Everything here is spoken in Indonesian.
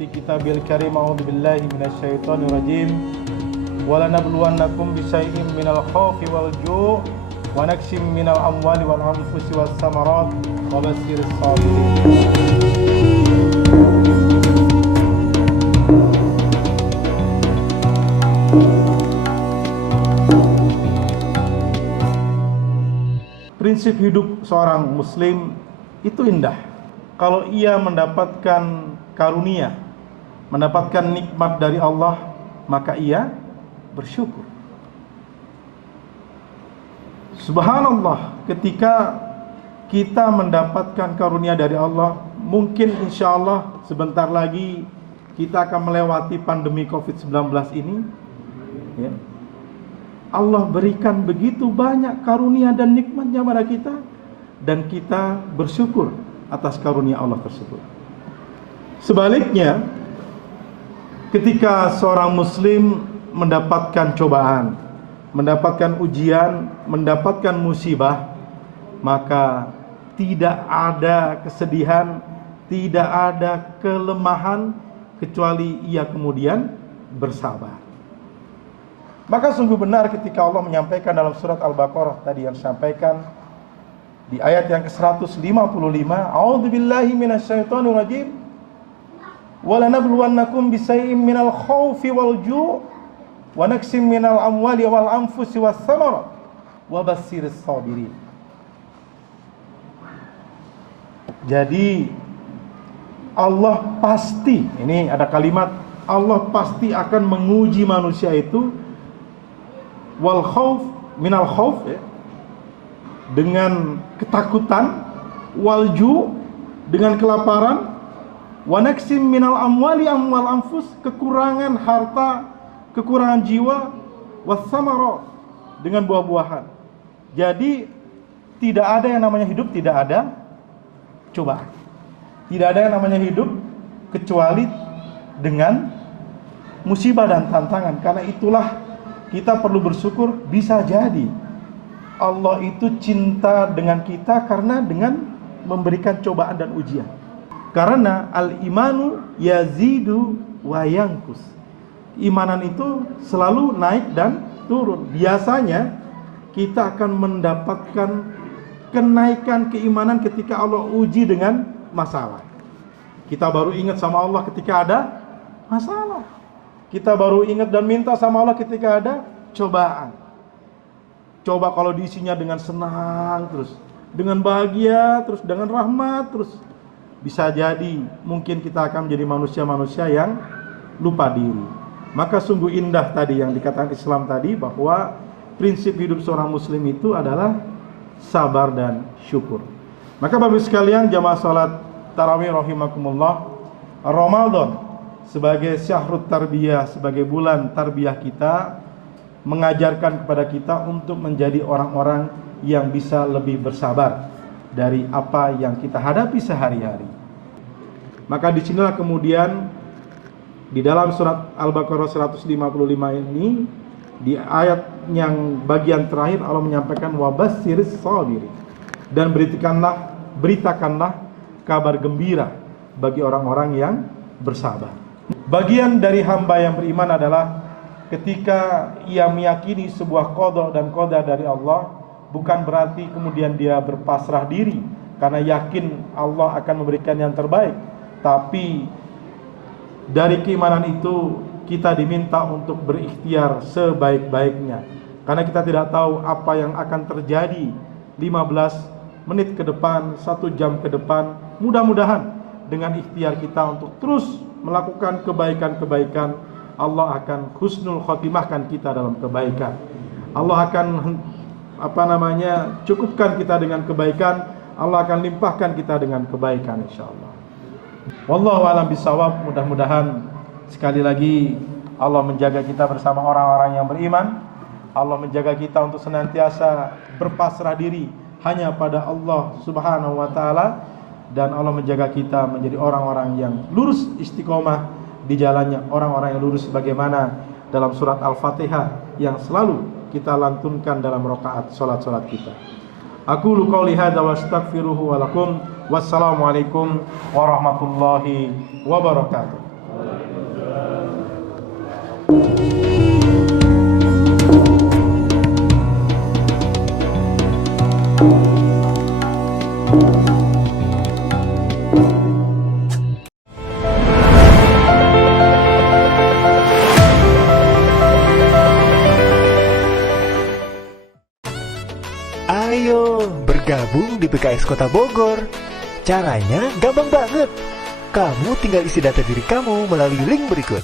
fi kitabil karim. A'udzu billahi minasyaitonir rajim. Wa lanabluwannakum bisyai'im minal khaufi wal ju' wa naqsim minal amwali wal anfusi was samarat wa basyirus sabirin. Prinsip hidup seorang muslim itu indah. Kalau ia mendapatkan karunia, mendapatkan nikmat dari Allah, maka ia bersyukur. Subhanallah, ketika kita mendapatkan karunia dari Allah, mungkin insya Allah sebentar lagi kita akan melewati pandemi COVID-19 ini, ya. Allah berikan begitu banyak karunia dan nikmatnya pada kita, dan kita bersyukur atas karunia Allah tersebut. Sebaliknya, ketika seorang muslim mendapatkan cobaan, mendapatkan ujian, mendapatkan musibah, maka tidak ada kesedihan, tidak ada kelemahan, kecuali ia kemudian bersabar. Maka sungguh benar ketika Allah menyampaikan dalam surat Al-Baqarah tadi yang disampaikan di ayat yang ke-155, A'udzubillahi minasyaitonir rajim. Wa lanabluwannakum bisyai'im minal khaufi wal ju' wa naqsim minal amwali wal anfusi was samarat wa basyirus sabirin. Jadi Allah pasti, ini ada kalimat, Allah pasti akan menguji manusia itu wal khauf minal khauf, ya, dengan ketakutan, wal ju' dengan kelaparan, wa naqsim minal amwali amwal anfus, kekurangan harta, kekurangan jiwa, was samarat dengan buah-buahan. Jadi tidak ada yang namanya hidup tidak ada cobaan. Tidak ada yang namanya hidup kecuali dengan musibah dan tantangan. Karena itulah kita perlu bersyukur. Bisa jadi Allah itu cinta dengan kita karena dengan memberikan cobaan dan ujian. Karena al-imanu yazidu wa yanqus. Imanan itu selalu naik dan turun. Biasanya kita akan mendapatkan kenaikan keimanan ketika Allah uji dengan masalah. Kita baru ingat sama Allah ketika ada masalah. Kita baru ingat dan minta sama Allah ketika ada cobaan. Coba kalau diisinya dengan senang terus, dengan bahagia terus, dengan rahmat terus, bisa jadi mungkin kita akan menjadi manusia-manusia yang lupa diri. Maka sungguh indah tadi yang dikatakan Islam tadi, bahwa prinsip hidup seorang muslim itu adalah sabar dan syukur. Maka Bapak sekalian, jamaah salat tarawih rahimakumullah, Ramadan sebagai syahrut tarbiyah, sebagai bulan tarbiyah kita, mengajarkan kepada kita untuk menjadi orang-orang yang bisa lebih bersabar dari apa yang kita hadapi sehari-hari. Maka disinilah kemudian di dalam surat Al-Baqarah 155 ini, di ayat yang bagian terakhir Allah menyampaikan wabassiris sabirin, dan beritakanlah kabar gembira bagi orang-orang yang bersabar. Bagian dari hamba yang beriman adalah ketika ia meyakini sebuah qada dan qadar dari Allah, bukan berarti kemudian dia berpasrah diri karena yakin Allah akan memberikan yang terbaik, tapi dari keimanan itu kita diminta untuk berikhtiar sebaik-baiknya, karena kita tidak tahu apa yang akan terjadi 15 menit ke depan, 1 jam ke depan. Mudah-mudahan dengan ikhtiar kita untuk terus melakukan kebaikan-kebaikan, Allah akan husnul khotimahkan kita dalam kebaikan. Allah akan cukupkan kita dengan kebaikan. Allah akan limpahkan kita dengan kebaikan insyaallah. Wallahu a'lam bishawab. Mudah-mudahan sekali lagi Allah menjaga kita bersama orang-orang yang beriman. Allah menjaga kita untuk senantiasa berpasrah diri hanya pada Allah Subhanahu wa taala, dan Allah menjaga kita menjadi orang-orang yang lurus istiqomah di jalannya, orang-orang yang lurus sebagaimana dalam surat Al-Fatihah yang selalu kita lantunkan dalam rakaat salat-salat kita. Aqulu qouli hadza wa astaghfiruhu wa lakum. Wassalamualaikum warahmatullahi wabarakatuh. Ayo bergabung di PKS Kota Bogor. Caranya gampang banget. Kamu tinggal isi data diri kamu melalui link berikut.